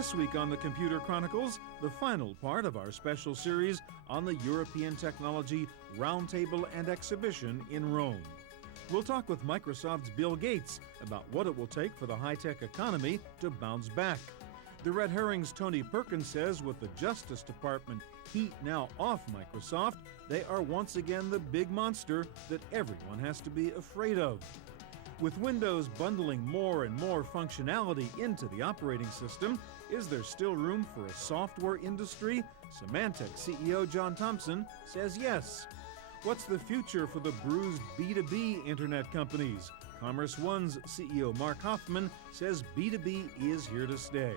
This week on the Computer Chronicles, the final part of our special series on the European Technology Roundtable and Exhibition in Rome. We'll talk with Microsoft's Bill Gates about what it will take for the high-tech economy to bounce back. The Red Herring's Tony Perkins says with the Justice Department heat now off Microsoft, they are once again the big monster that everyone has to be afraid of. With Windows bundling more and more functionality into the operating system, is there still room for a software industry? Symantec CEO John Thompson says yes. What's the future for the bruised B2B internet companies? Commerce One's CEO Mark Hoffman says B2B is here to stay.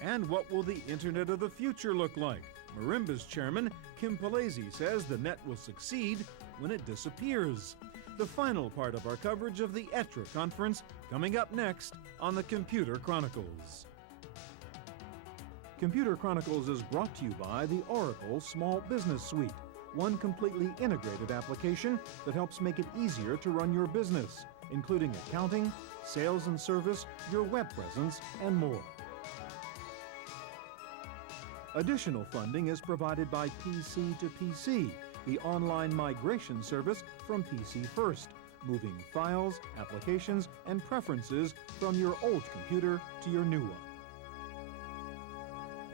And what will the Internet of the future look like? Marimba's chairman, Kim Palese, says the net will succeed when it disappears. The final part of our coverage of the ETRE conference coming up next on the Computer Chronicles. Computer Chronicles is brought to you by the Oracle Small Business Suite, one completely integrated application that helps make it easier to run your business, including accounting, sales and service, your web presence, and more. Additional funding is provided by PC to PC, the online migration service from PC First, moving files, applications, and preferences from your old computer to your new one.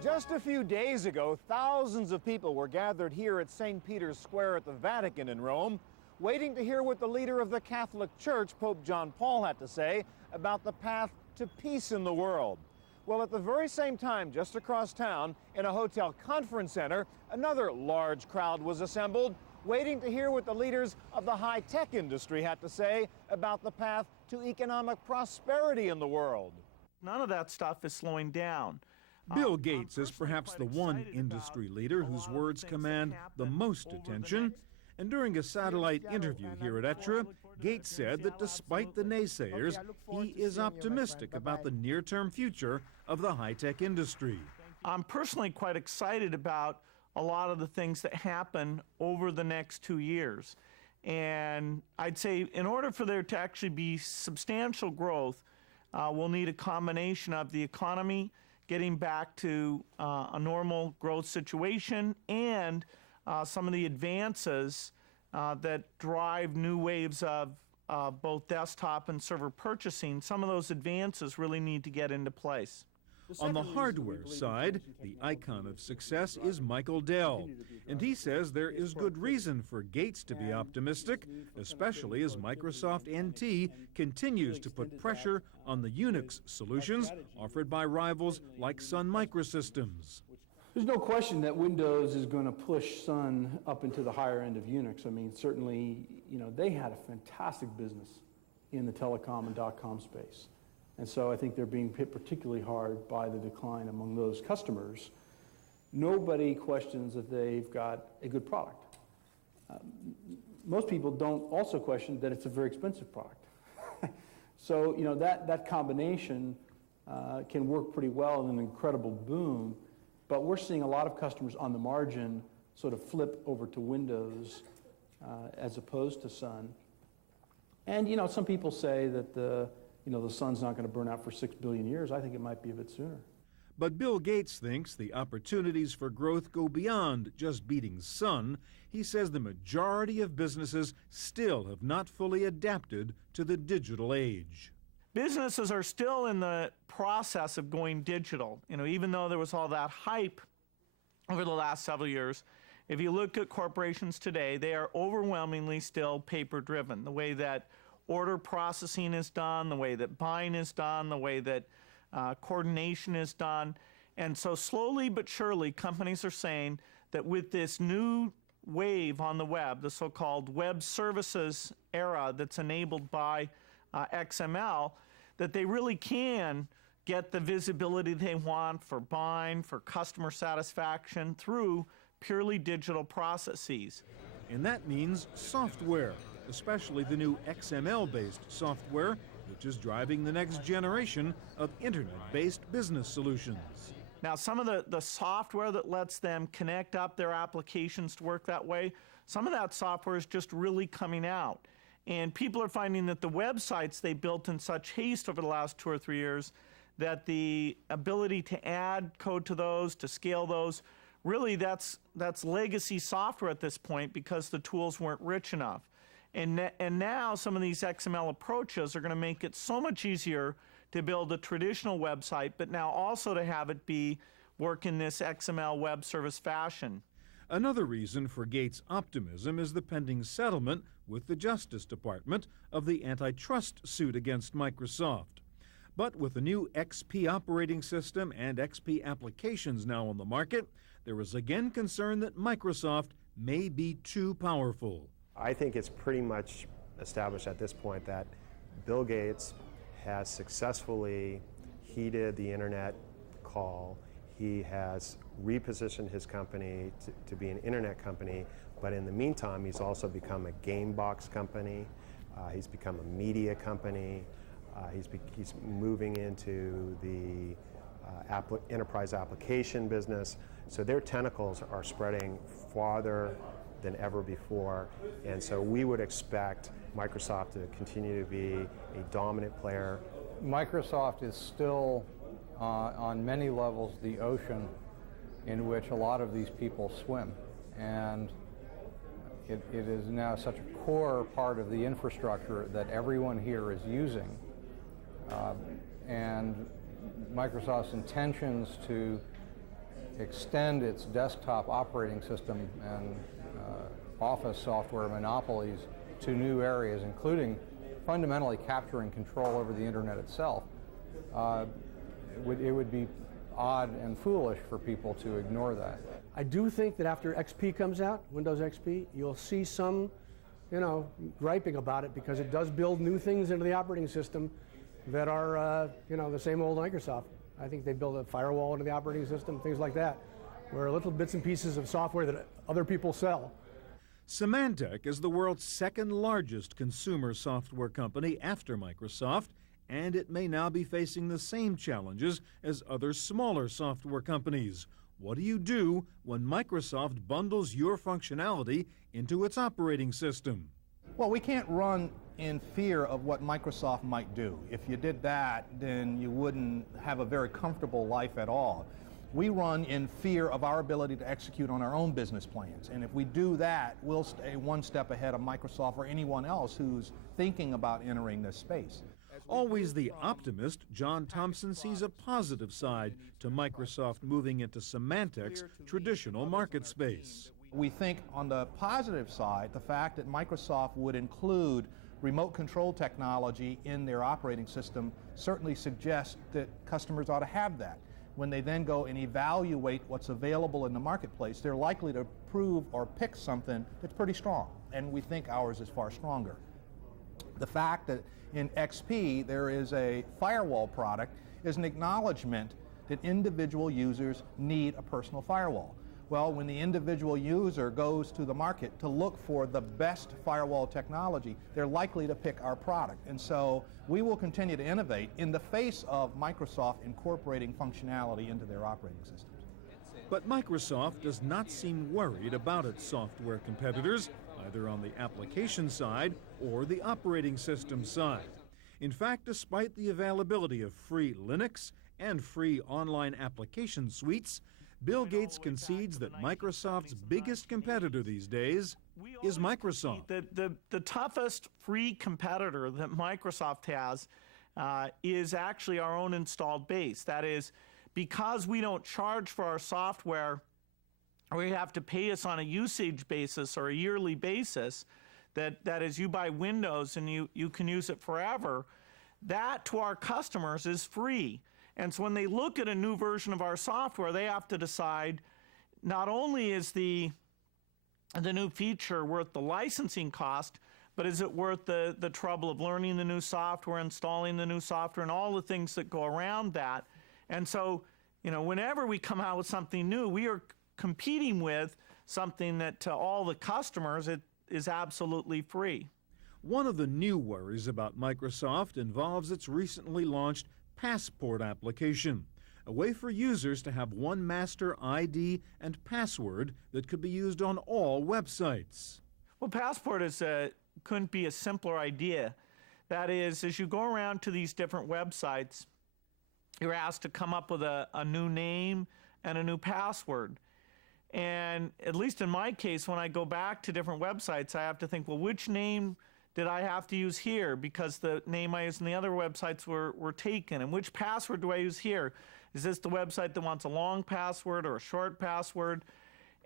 Just a few days ago, thousands of people were gathered here at St. Peter's Square at the Vatican in Rome, waiting to hear what the leader of the Catholic Church, Pope John Paul, had to say about the path to peace in the world. Well, at the very same time, just across town, in a hotel conference center, another large crowd was assembled, waiting to hear what the leaders of the high-tech industry had to say about the path to economic prosperity in the world. None of that stuff is slowing down. Bill Gates is perhaps the one industry leader whose words command the most attention. And during a satellite interview here at ETRE, Gates said that despite the naysayers, he is optimistic about the near-term future of the high-tech industry. I'm personally quite excited about a lot of the things that happen over the next 2 years. And I'd say in order for there to actually be substantial growth, we'll need a combination of the economy getting back to a normal growth situation and some of the advances that drive new waves of both desktop and server purchasing. Some of those advances really need to get into place. On the hardware side, the icon of success is Michael Dell, and he says there is good reason for Gates to be optimistic, especially as Microsoft NT continues to put pressure on the Unix solutions offered by rivals like Sun Microsystems. There's no question that Windows is going to push Sun up into the higher end of Unix. I mean, certainly, they had a fantastic business in the telecom and .com space. And so I think they're being hit particularly hard by the decline among those customers. Nobody questions that they've got a good product. Most people don't also question that it's a very expensive product. So, that combination can work pretty well in an incredible boom. But we're seeing a lot of customers on the margin sort of flip over to Windows as opposed to Sun. And, some people say that the Sun's not going to burn out for 6 billion years. I think it might be a bit sooner. But Bill Gates thinks the opportunities for growth go beyond just beating Sun. He says the majority of businesses still have not fully adapted to the digital age. Businesses are still in the process of going digital. Even though there was all that hype over the last several years, if you look at corporations today, they are overwhelmingly still paper-driven. The way that order processing is done, the way that buying is done, the way that coordination is done. And so slowly but surely, companies are saying that with this new wave on the web, the so-called web services era that's enabled by XML, that they really can get the visibility they want for buying, for customer satisfaction through purely digital processes. And that means software, especially the new XML-based software, which is driving the next generation of internet-based business solutions. Now, some of the software that lets them connect up their applications to work that way, some of that software is just really coming out. And people are finding that the websites they built in such haste over the last 2 or 3 years, that the ability to add code to those, to scale those, really that's legacy software at this point because the tools weren't rich enough. And now some of these XML approaches are going to make it so much easier to build a traditional website, but now also to have it work in this XML web service fashion. Another reason for Gates' optimism is the pending settlement with the Justice Department of the antitrust suit against Microsoft. But with the new XP operating system and XP applications now on the market, there is again concern that Microsoft may be too powerful. I think it's pretty much established at this point that Bill Gates has successfully heeded the internet call. He has repositioned his company to be an internet company, but in the meantime, he's also become a game box company. He's become a media company. He's moving into the enterprise application business. So their tentacles are spreading farther than ever before. And so we would expect Microsoft to continue to be a dominant player. Microsoft is still, on many levels, the ocean in which a lot of these people swim. And it is now such a core part of the infrastructure that everyone here is using. And Microsoft's intentions to extend its desktop operating system and office software monopolies to new areas, including fundamentally capturing control over the internet itself, it would be odd and foolish for people to ignore that. I do think that after XP comes out, Windows XP, you'll see some, griping about it because it does build new things into the operating system that are, the same old Microsoft. I think they build a firewall into the operating system, things like that, where little bits and pieces of software that other people sell. Symantec is the world's second largest consumer software company after Microsoft, and it may now be facing the same challenges as other smaller software companies. What do you do when Microsoft bundles your functionality into its operating system? Well, we can't run in fear of what Microsoft might do. If you did that, then you wouldn't have a very comfortable life at all. We run in fear of our ability to execute on our own business plans. And if we do that, we'll stay one step ahead of Microsoft or anyone else who's thinking about entering this space. Always the optimist, John Thompson sees a positive side to Microsoft moving into Symantec's traditional market space. We think on the positive side, the fact that Microsoft would include remote control technology in their operating system certainly suggests that customers ought to have that. When they then go and evaluate what's available in the marketplace, they're likely to prove or pick something that's pretty strong, and we think ours is far stronger. The fact that in XP there is a firewall product is an acknowledgement that individual users need a personal firewall. Well, when the individual user goes to the market to look for the best firewall technology, they're likely to pick our product. And so we will continue to innovate in the face of Microsoft incorporating functionality into their operating systems. But Microsoft does not seem worried about its software competitors, either on the application side or the operating system side. In fact, despite the availability of free Linux and free online application suites, Bill Gates concedes that Microsoft's biggest competitor these days is Microsoft. The toughest free competitor that Microsoft has is actually our own installed base. That is, because we don't charge for our software, or you have to pay us on a usage basis or a yearly basis, that is, you buy Windows and you can use it forever, that to our customers is free. And so when they look at a new version of our software, they have to decide not only is the new feature worth the licensing cost, but is it worth the trouble of learning the new software, installing the new software, and all the things that go around that. And so, whenever we come out with something new, we are competing with something that to all the customers, it is absolutely free. One of the new worries about Microsoft involves its recently launched Passport application, a way for users to have one master ID and password that could be used on all websites. Well, Passport couldn't be a simpler idea. That is, as you go around to these different websites, you're asked to come up with a new name and a new password. And at least in my case, when I go back to different websites, I have to think, well, which name did I have to use here because the name I used in the other websites were taken? And which password do I use here? Is this the website that wants a long password or a short password?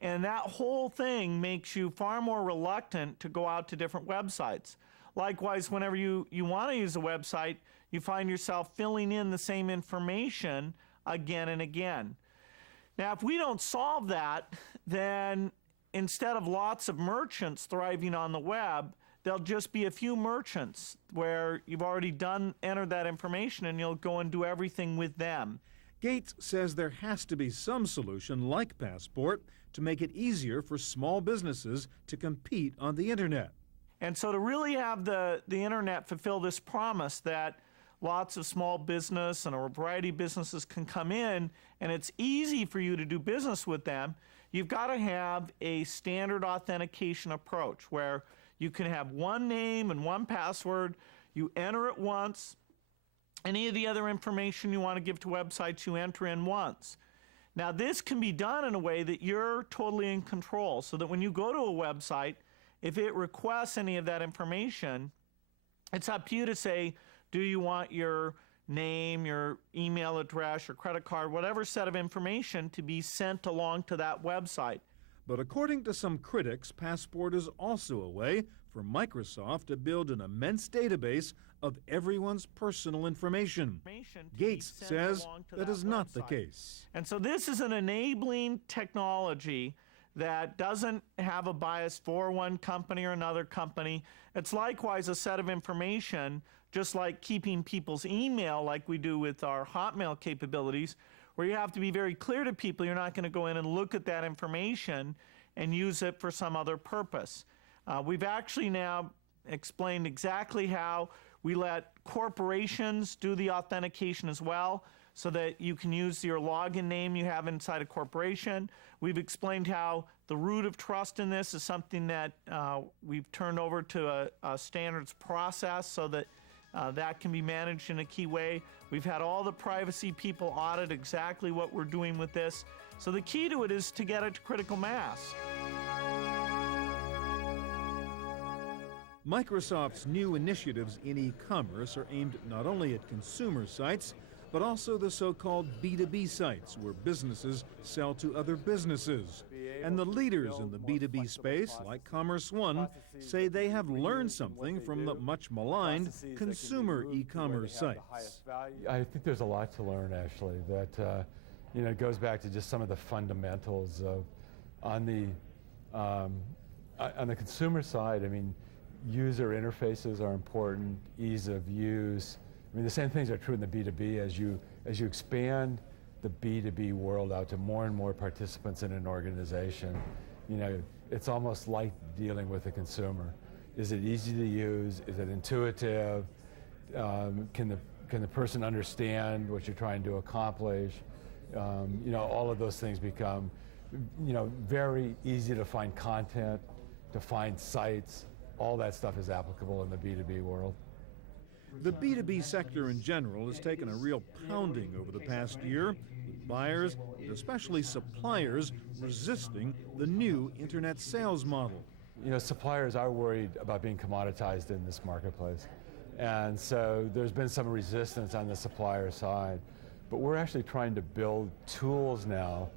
And that whole thing makes you far more reluctant to go out to different websites. Likewise, whenever you want to use a website, you find yourself filling in the same information again and again. Now, if we don't solve that, then instead of lots of merchants thriving on the web, there'll just be a few merchants where you've already entered that information and you'll go and do everything with them. Gates says there has to be some solution like Passport to make it easier for small businesses to compete on the internet. And so to really have the internet fulfill this promise that lots of small business and a variety of businesses can come in and it's easy for you to do business with them, you've got to have a standard authentication approach where you can have one name and one password, you enter it once, any of the other information you want to give to websites you enter in once. Now this can be done in a way that you're totally in control so that when you go to a website, if it requests any of that information, it's up to you to say, do you want your name, your email address, your credit card, whatever set of information to be sent along to that website. But according to some critics, Passport is also a way for Microsoft to build an immense database of everyone's personal information. Gates says that is not the case. And so this is an enabling technology that doesn't have a bias for one company or another company. It's likewise a set of information, just like keeping people's email like we do with our Hotmail capabilities, where you have to be very clear to people you're not going to go in and look at that information and use it for some other purpose. We've actually now explained exactly how we let corporations do the authentication as well, so that you can use your login name you have inside a corporation. We've explained how the root of trust in this is something that we've turned over to a standards process so that that can be managed in a key way. We've had all the privacy people audit exactly what we're doing with this. So the key to it is to get it to critical mass. Microsoft's new initiatives in e-commerce are aimed not only at consumer sites, but also the so-called B2B sites where businesses sell to other businesses. And the leaders in the B2B space, like Commerce One, say they have learned something from the much maligned consumer e-commerce sites. I think there's a lot to learn, actually, that it goes back to just some of the fundamentals of on the consumer side. I mean, user interfaces are important, ease of use. I mean, the same things are true in the B2B. As you expand the B2B world out to more and more participants in an organization, it's almost like dealing with a consumer. Is it easy to use? Is it intuitive? Can the person understand what you're trying to accomplish? All of those things become, very easy to find content, to find sites. All that stuff is applicable in the B2B world. The B2B sector in general has taken a real pounding over the past year, with buyers, and especially suppliers, resisting the new internet sales model. Suppliers are worried about being commoditized in this marketplace. And so there's been some resistance on the supplier side. But we're actually trying to build tools now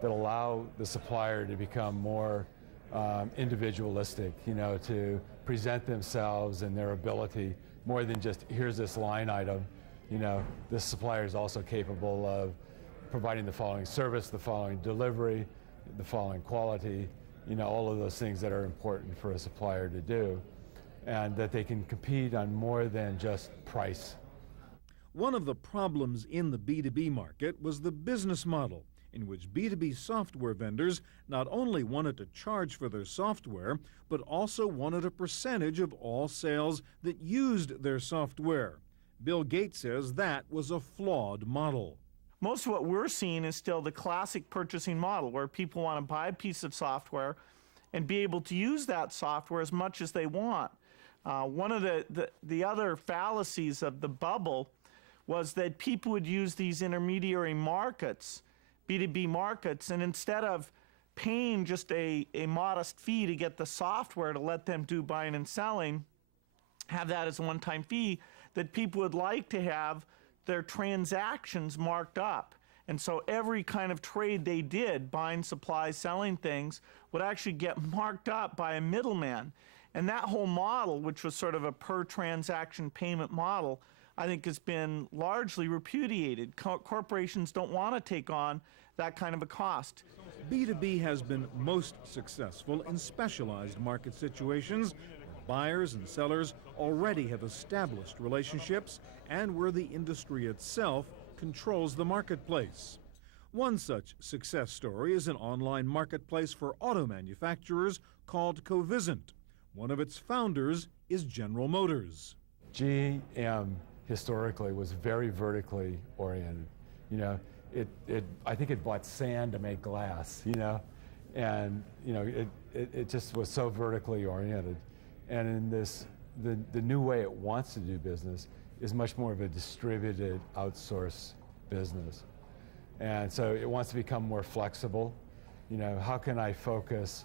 that allow the supplier to become more individualistic, to present themselves and their ability more than just, here's this line item. The supplier is also capable of providing the following service, the following delivery, the following quality, all of those things that are important for a supplier to do, and that they can compete on more than just price. One of the problems in the B2B market was the business model, in which B2B software vendors not only wanted to charge for their software, but also wanted a percentage of all sales that used their software. Bill Gates says that was a flawed model. Most of what we're seeing is still the classic purchasing model, where people want to buy a piece of software and be able to use that software as much as they want. One of the other fallacies of the bubble was that people would use these intermediary markets, B2B markets, and instead of paying just a modest fee to get the software to let them do buying and selling, have that as a one-time fee, that people would like to have their transactions marked up. And so every kind of trade they did, buying supplies, selling things, would actually get marked up by a middleman. And that whole model, which was sort of a per transaction payment model, I think has been largely repudiated. Corporations don't want to take on that kind of a cost. B2B has been most successful in specialized market situations. Buyers and sellers already have established relationships and where the industry itself controls the marketplace. One such success story is an online marketplace for auto manufacturers called Covisint. One of its founders is General Motors. GM historically was very vertically oriented. You know, I think it bought sand to make glass, you know, and you know, it just was so vertically oriented. And in this, the new way it wants to do business is much more of a distributed outsource business. And so it wants to become more flexible. You know, how can I focus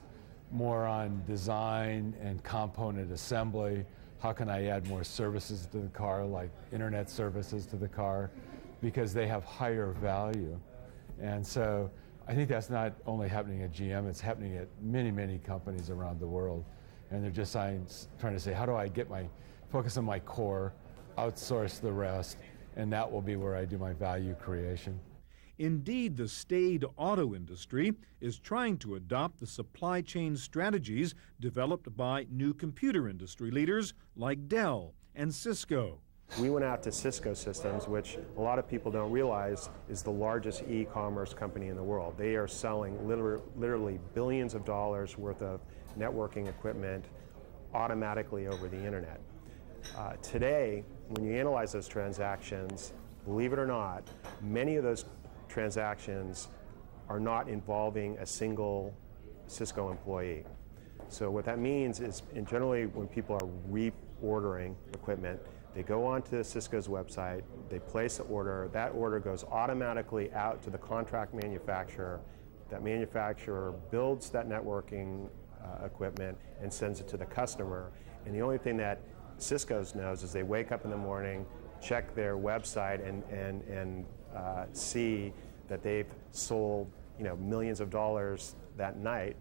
more on design and component assembly? How can I add more services to the car, like internet services to the car, because they have higher value. And so I think that's not only happening at GM, it's happening at many, many companies around the world. And they're just trying to say, how do I get my focus on my core, outsource the rest, and that will be where I do my value creation. Indeed, the staid auto industry is trying to adopt the supply chain strategies developed by new computer industry leaders like Dell and Cisco. We went out to Cisco Systems, which a lot of people don't realize is the largest e-commerce company in the world. They are selling literally billions of dollars worth of networking equipment automatically over the internet. Today, when you analyze those transactions, believe it or not, many of those transactions are not involving a single Cisco employee. So what that means is, generally when people are reordering equipment, they go onto Cisco's website, they place the order, that order goes automatically out to the contract manufacturer. That manufacturer builds that networking equipment and sends it to the customer. And the only thing that Cisco's knows is they wake up in the morning, check their website, and see that they've sold, you know, millions of dollars that night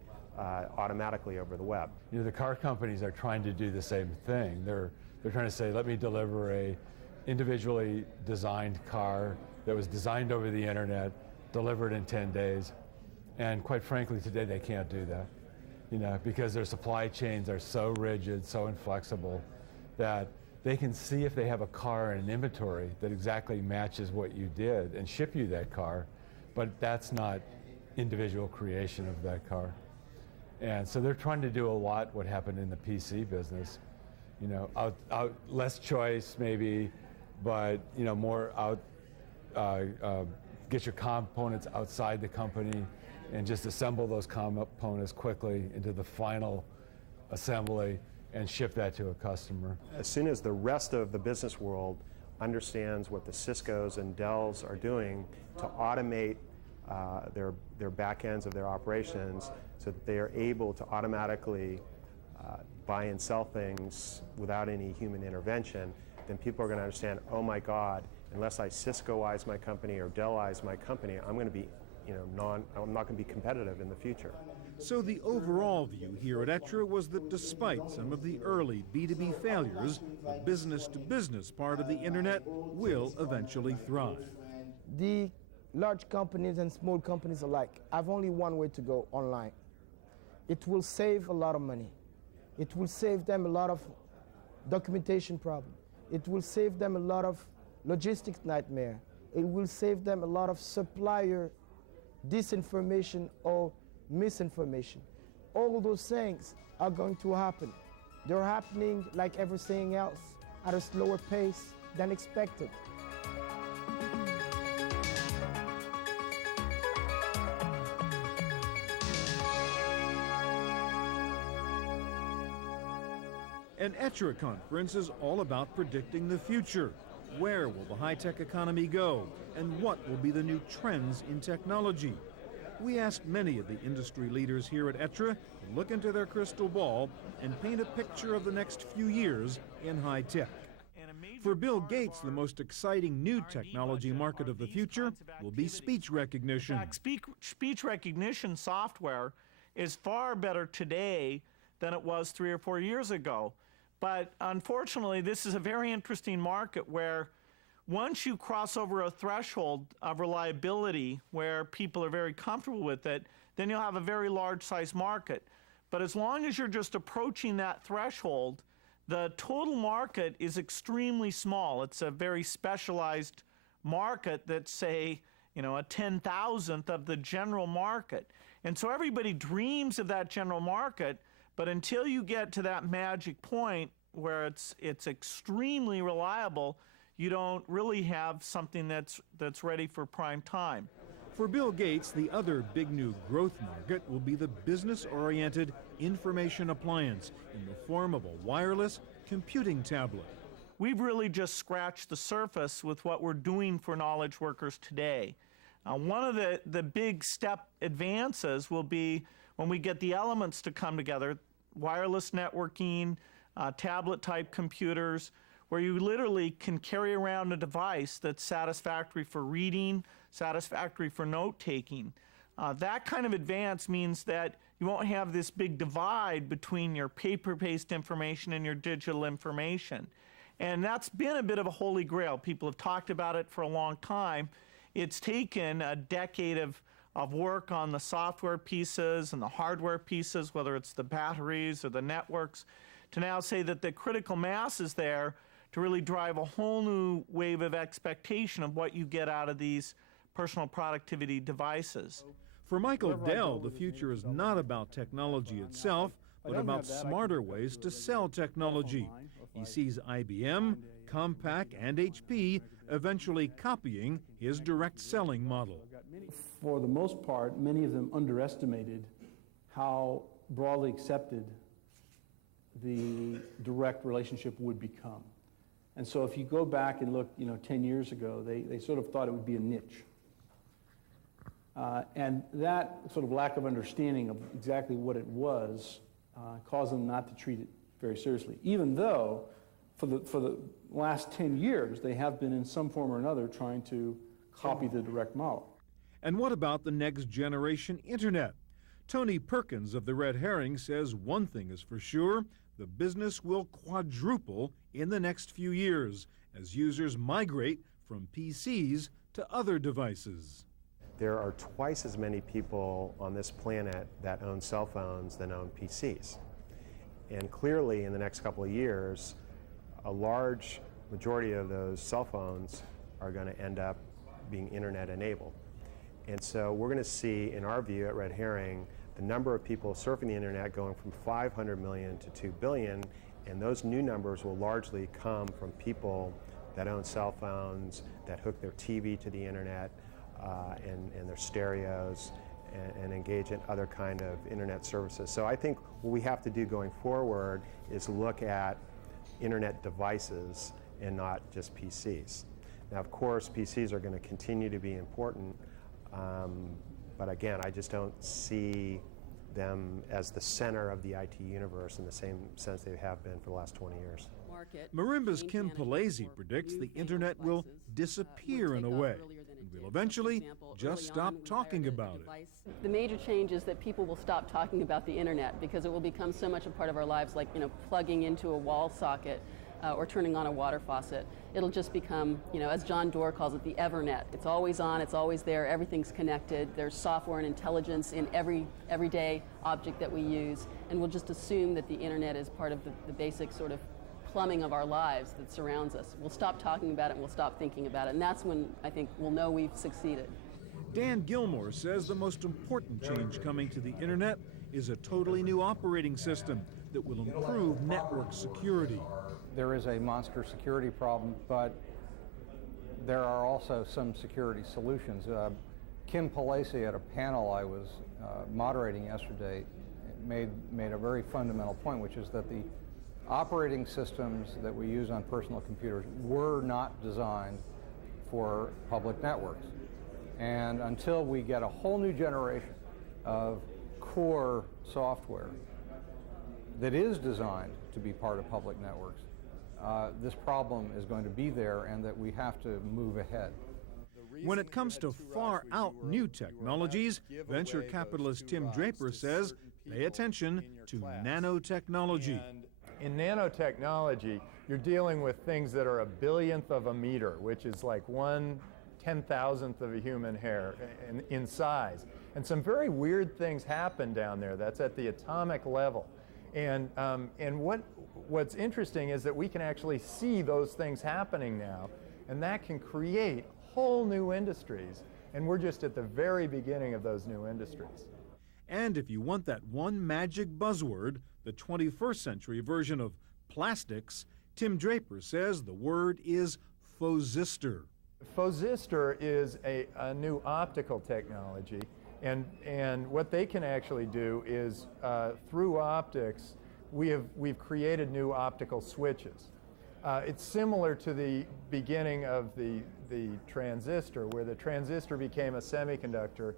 automatically over the web. You know, the car companies are trying to do the same thing. They're trying to say, let me deliver a individually designed car that was designed over the internet, delivered in 10 days. And quite frankly, today they can't do that, you know, because their supply chains are so rigid, so inflexible, that they can see if they have a car in an inventory that exactly matches what you did and ship you that car, but that's not individual creation of that car. And so they're trying to do a lot what happened in the PC business. You know, less choice maybe, but you know, more get your components outside the company and just assemble those components quickly into the final assembly and ship that to a customer. As soon as the rest of the business world understands what the Ciscos and Dells are doing to automate their back ends of their operations so that they are able to automatically buy and sell things without any human intervention, then people are going to understand, oh my God, unless I Ciscoize my company or Dellize my company, I'm going to be, you know, I'm not going to be competitive in the future. So the overall view here at ETRE was that despite some of the early B2B failures, the business-to-business part of the internet will eventually thrive. The large companies and small companies alike have only one way to go: online. It will save a lot of money. It will save them a lot of documentation problems. It will save them a lot of logistics nightmare. It will save them a lot of supplier disinformation or misinformation. All those things are going to happen. They're happening, like everything else, at a slower pace than expected. An ETRE conference is all about predicting the future. Where will the high-tech economy go, and what will be the new trends in technology? We asked many of the industry leaders here at ETRE to look into their crystal ball and paint a picture of the next few years in high-tech. For Bill Gates, the most exciting new technology market of the future will be speech recognition. In fact, speech recognition software is far better today than it was 3 or 4 years ago. But unfortunately, this is a very interesting market where once you cross over a threshold of reliability where people are very comfortable with it, then you'll have a very large size market. But as long as you're just approaching that threshold, the total market is extremely small. It's a very specialized market that's, say, a 10,000th of the general market. And so everybody dreams of that general market, but until you get to that magic point where it's extremely reliable, you don't really have something that's ready for prime time. For Bill Gates, the other big new growth market will be the business-oriented information appliance in the form of a wireless computing tablet. We've really just scratched the surface with what we're doing for knowledge workers today. One of the big step advances will be when we get the elements to come together, wireless networking, tablet-type computers, where you literally can carry around a device that's satisfactory for reading, satisfactory for note-taking. That kind of advance means that you won't have this big divide between your paper-based information and your digital information. And that's been a bit of a holy grail. People have talked about it for a long time. It's taken a decade of work on the software pieces and the hardware pieces, whether it's the batteries or the networks, to now say that the critical mass is there to really drive a whole new wave of expectation of what you get out of these personal productivity devices. For Michael Dell, the future is not about technology itself, but about smarter ways to sell technology. He sees IBM, Compaq, and HP eventually copying his direct selling model. For the most part, many of them underestimated how broadly accepted the direct relationship would become. And so if you go back and look, 10 years ago, they sort of thought it would be a niche. And that sort of lack of understanding of exactly what it was caused them not to treat it very seriously, even though for the last 10 years, they have been in some form or another trying to copy the direct model. And what about the next generation internet? Tony Perkins of the Red Herring says one thing is for sure, the business will quadruple in the next few years as users migrate from PCs to other devices. There are twice as many people on this planet that own cell phones than own PCs. And clearly in the next couple of years, a large majority of those cell phones are going to end up being internet enabled. And so we're going to see, in our view at Red Herring, the number of people surfing the internet going from 500 million to 2 billion, and those new numbers will largely come from people that own cell phones, that hook their TV to the internet and their stereos, and engage in other kind of internet services. So I think what we have to do going forward is look at internet devices and not just PCs. Now, of course, PCs are going to continue to be important, but again, I just don't see them as the center of the IT universe in the same sense they have been for the last 20 years. Marimba's Kim Palese predicts the internet will disappear in a way, and we'll eventually just stop talking about it. The major change is that people will stop talking about the internet because it will become so much a part of our lives, like plugging into a wall socket or turning on a water faucet. It'll just become, as John Doerr calls it, the Evernet. It's always on, it's always there, everything's connected. There's software and intelligence in every everyday object that we use, and we'll just assume that the internet is part of the basic sort of plumbing of our lives that surrounds us. We'll stop talking about it and we'll stop thinking about it, and that's when I think we'll know we've succeeded. Dan Gilmore says the most important change coming to the internet is a totally new operating system that will improve network security. There is a monster security problem, but there are also some security solutions. Kim Palese at a panel I was moderating yesterday made a very fundamental point, which is that the operating systems that we use on personal computers were not designed for public networks. And until we get a whole new generation of core software that is designed to be part of public networks, this problem is going to be there, and that we have to move ahead. When it comes to far-out new technologies, venture capitalist Tim Draper says, pay attention to nanotechnology. In nanotechnology, you're dealing with things that are a billionth of a meter, which is like 1/10,000th of a human hair in size. And some very weird things happen down there. That's at the atomic level. And what's interesting is that we can actually see those things happening now, and that can create whole new industries. And we're just at the very beginning of those new industries. And if you want that one magic buzzword, the 21st century version of plastics, Tim Draper says the word is phosistor. Phosistor is a new optical technology, and what they can actually do is through optics, we've created new optical switches. It's similar to the beginning of the transistor, where the transistor became a semiconductor.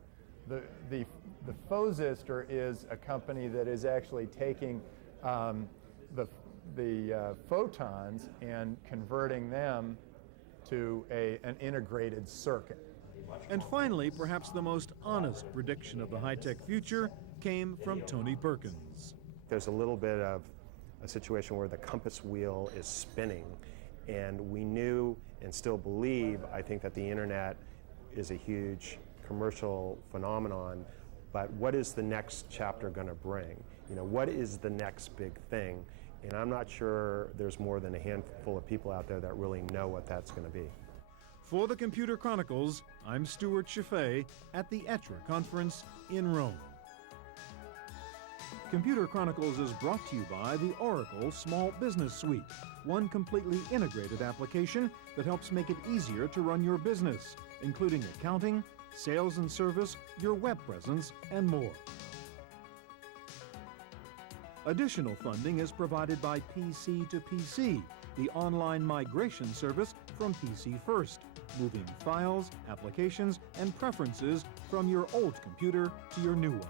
The phosistor is a company that is actually taking the photons and converting them to an integrated circuit. And finally, perhaps the most honest prediction of the high-tech future came from Tony Perkins. There's a little bit of a situation where the compass wheel is spinning, and we knew and still believe, I think, that the internet is a huge commercial phenomenon, but what is the next chapter going to bring? You know, what is the next big thing? And I'm not sure there's more than a handful of people out there that really know what that's going to be. For the Computer Chronicles, I'm Stewart Cheifet at the ETRE conference in Rome. Computer Chronicles is brought to you by the Oracle Small Business Suite, one completely integrated application that helps make it easier to run your business, including accounting, sales and service, your web presence, and more. Additional funding is provided by PC to PC, the online migration service from PC First, moving files, applications, and preferences from your old computer to your new one.